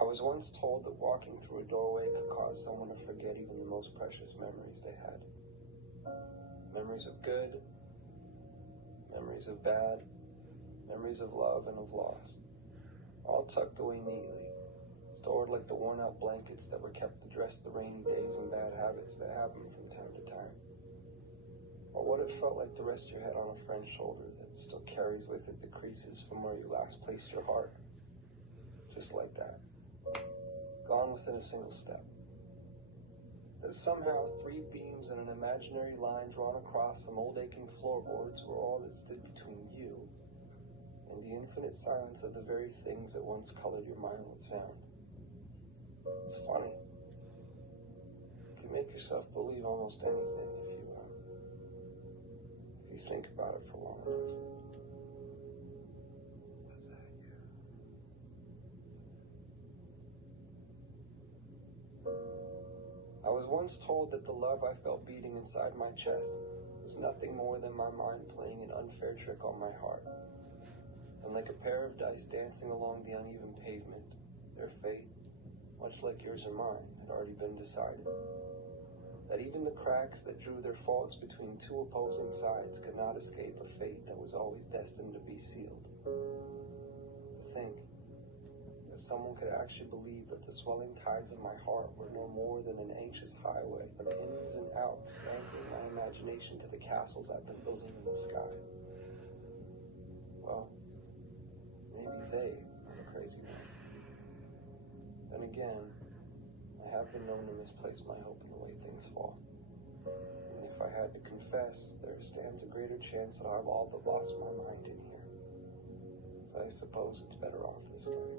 I was once told that walking through a doorway could cause someone to forget even the most precious memories they had. Memories of good, memories of bad, memories of love and of loss, all tucked away neatly, stored like the worn-out blankets that were kept to dress the rainy days and bad habits that happen from time to time. Or what it felt like to rest your head on a friend's shoulder that still carries with it the creases from where you last placed your heart. Just like that. Gone within a single step. That somehow 3 beams and an imaginary line drawn across some old aching floorboards were all that stood between you and the infinite silence of the very things that once colored your mind with sound. It's funny. You can make yourself believe almost anything if you think about it for long enough. I was once told that the love I felt beating inside my chest was nothing more than my mind playing an unfair trick on my heart. And like a pair of dice dancing along the uneven pavement, their fate, much like yours or mine, had already been decided. That even the cracks that drew their faults between 2 opposing sides could not escape a fate that was always destined to be sealed. To think that someone could actually believe that the swelling tides of my heart were no more than an anxious highway of ins and outs, anchoring my imagination to the castles I've been building in the sky. Well, maybe they are the crazy one. Then again, I have been known to misplace my hope in the way things fall. And if I had to confess, there stands a greater chance that I've all but lost my mind in here. So I suppose it's better off this way.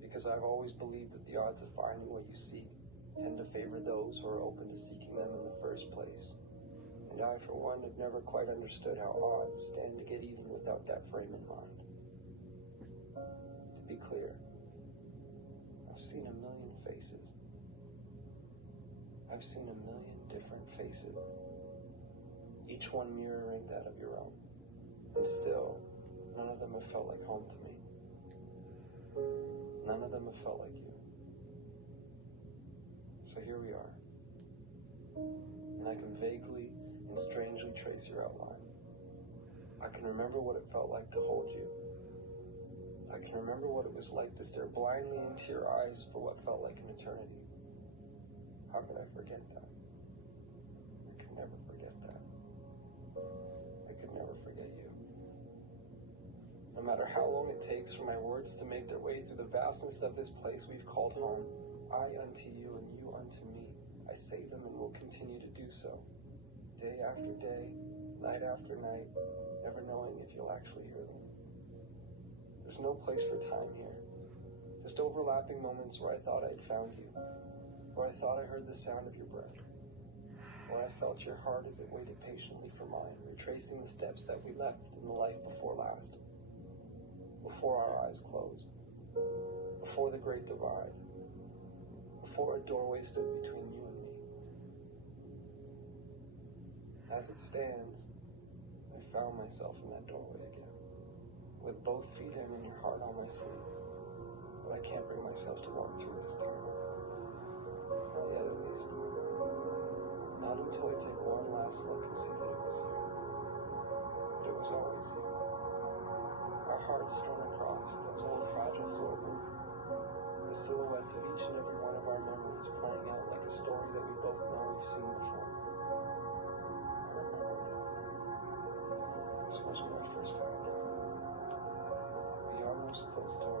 Because I've always believed that the odds of finding what you seek tend to favor those who are open to seeking them in the first place. And I, for one, have never quite understood how odds stand to get even without that frame in mind. To be clear, I've seen a million faces. I've seen a million different faces, each one mirroring that of your own. And still, none of them have felt like home to me. None of them have felt like you. So here we are. And I can vaguely and strangely trace your outline. I can remember what it felt like to hold you. I can remember what it was like to stare blindly into your eyes for what felt like an eternity. How could I forget that? I could never forget that. I could never forget you. No matter how long it takes for my words to make their way through the vastness of this place we've called home, I unto you and you unto me, I say them and will continue to do so, day after day, night after night, never knowing if you'll actually hear them. There's no place for time here, just overlapping moments where I thought I'd found you, where I thought I heard the sound of your breath, where I felt your heart as it waited patiently for mine, retracing the steps that we left in the life before last. Before our eyes closed, before the great divide, before a doorway stood between you and me. As it stands, I found myself in that doorway again, with both feet in and your heart on my sleeve. But I can't bring myself to walk through this time. Not yet, at least. Not until I take one last look and see that it was you. That it was always you. Our hearts strung across those old fragile floorboards, the silhouettes of each and every one of our memories playing out like a story that we both know we've seen before. I remember now. This was when I first found you. Beyond those closed doors.